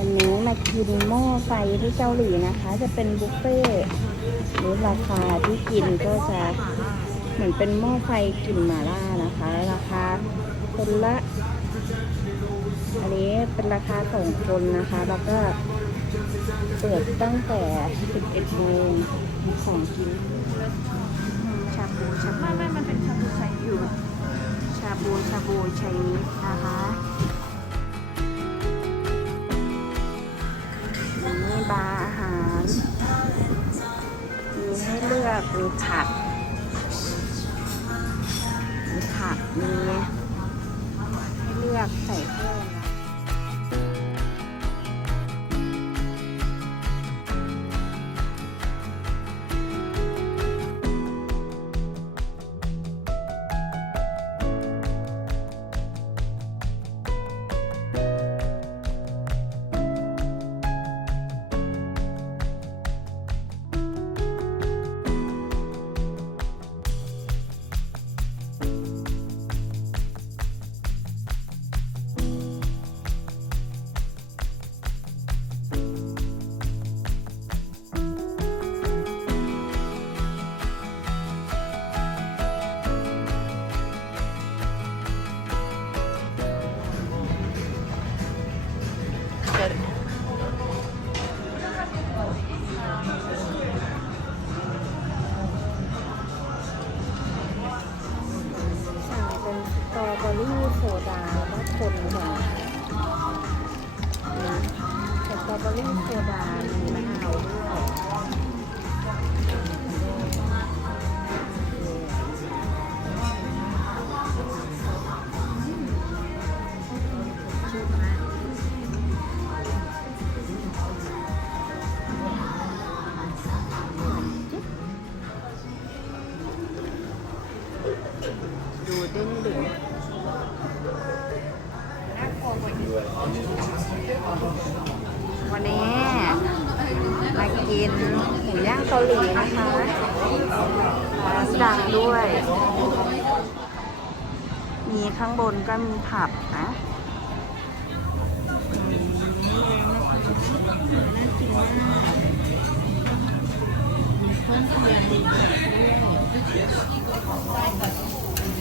วันนี้มากินหม้อไฟที่เกาหลีนะคะ จะเป็นบุฟเฟ่ต์หรือราคาที่กินก็จะเหมือนเป็นหม้อไฟกลิ่นหม่าล่านะคะ ราคาคนละ อันนี้เป็นราคาสองคนนะคะ แล้วก็เปิดตั้งแต่ 11โมงมีของกินชาบูชาบูไม่ไม่มันเป็นชาบูไทยอยู่ ชาบูชาบูไชนีสนะคะ บาร์อาหาร มีให้เลือกมีผักมีผักมีให้เลือกใส่เพิ่ม มากินหมูย่างเกาหลีนะคะร้านดังด้วย มีข้างบนก็มีผับนะอืมน่ากินมากมีเครื่องเคียง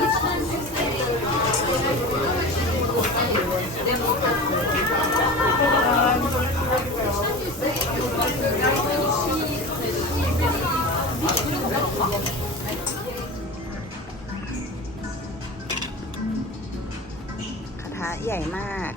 กระทะใหญ่มาก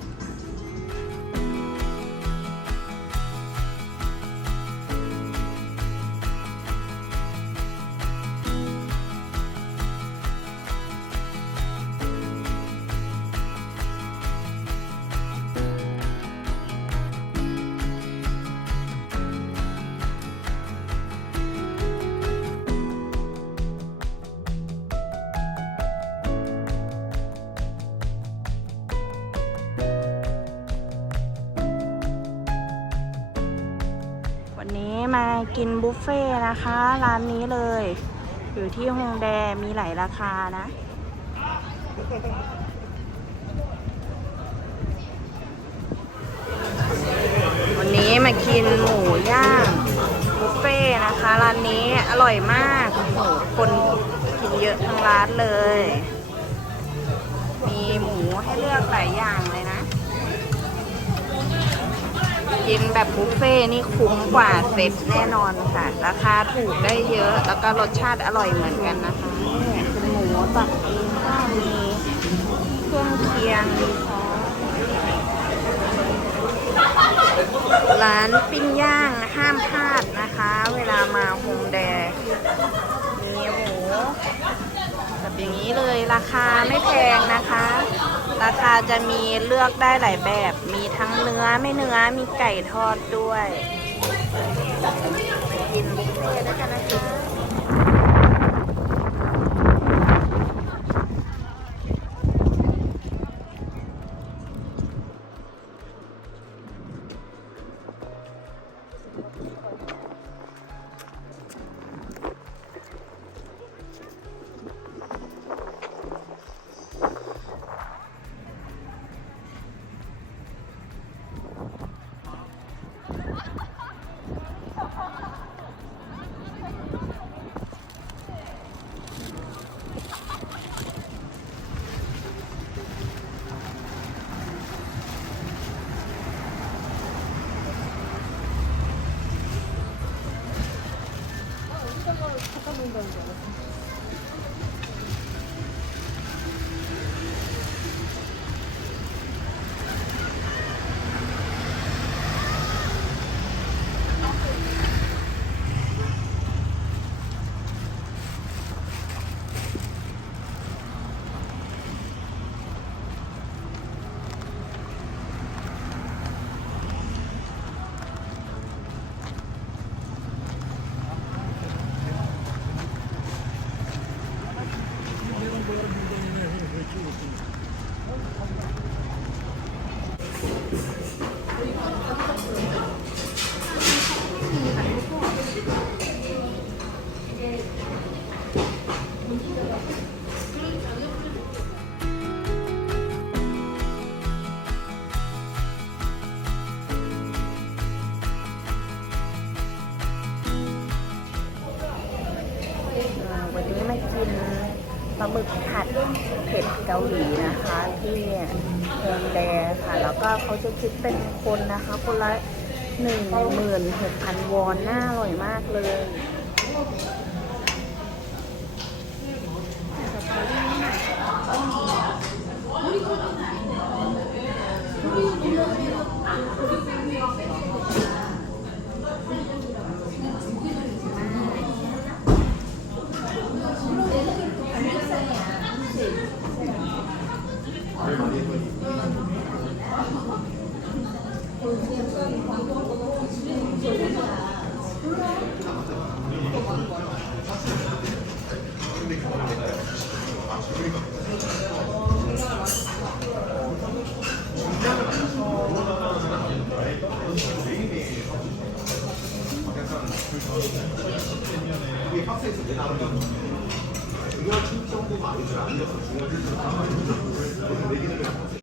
มากินบุฟเฟ่ต์นะคะ ร้านนี้เลย อยู่ที่ฮงแดมีหลายราคานะ วันนี้มากินหมูย่างบุฟเฟ่ต์นะคะ ร้านนี้อร่อยมากโอ้โหคนกินเยอะทั้งร้านเลย มีหมูให้เลือกหลายอย่างเลยนะ กินแบบบุฟเฟ่ต์นี่คุ้มกว่าเซ็ตแน่นอนค่ะ ราคาถูกได้เยอะ แล้วก็รสชาติอร่อยเหมือนกันนะคะนี่เป็นหมูตักเองก็มีเครื่องเคียงมีซอสร้านปิ้งย่างห้ามพลาดนะคะ เวลามาโฮมแดมีโอ้โหแบบอย่างนี้เลยราคาไม่แพงนะคะ ราคาจะมีเลือกได้หลายแบบ มีทั้งเนื้อไม่เนื้อ มีไก่ทอดด้วยกินบุฟเฟ่ต์ด้วยกันนะคะ วันนี้มากินปลาหมึกผัดเผ็ดเกาหลีนะคะ ที่โฮมแดค่ะ แล้วก็เขาจะคิดเป็นคนนะคะ คนละหนึ่งหมื่นหกพันวอนน่าอร่อยมากเลย 이게 박스에서 내다는 중요한 충정도가 아니더라. 중요한 충정도가 아니더라.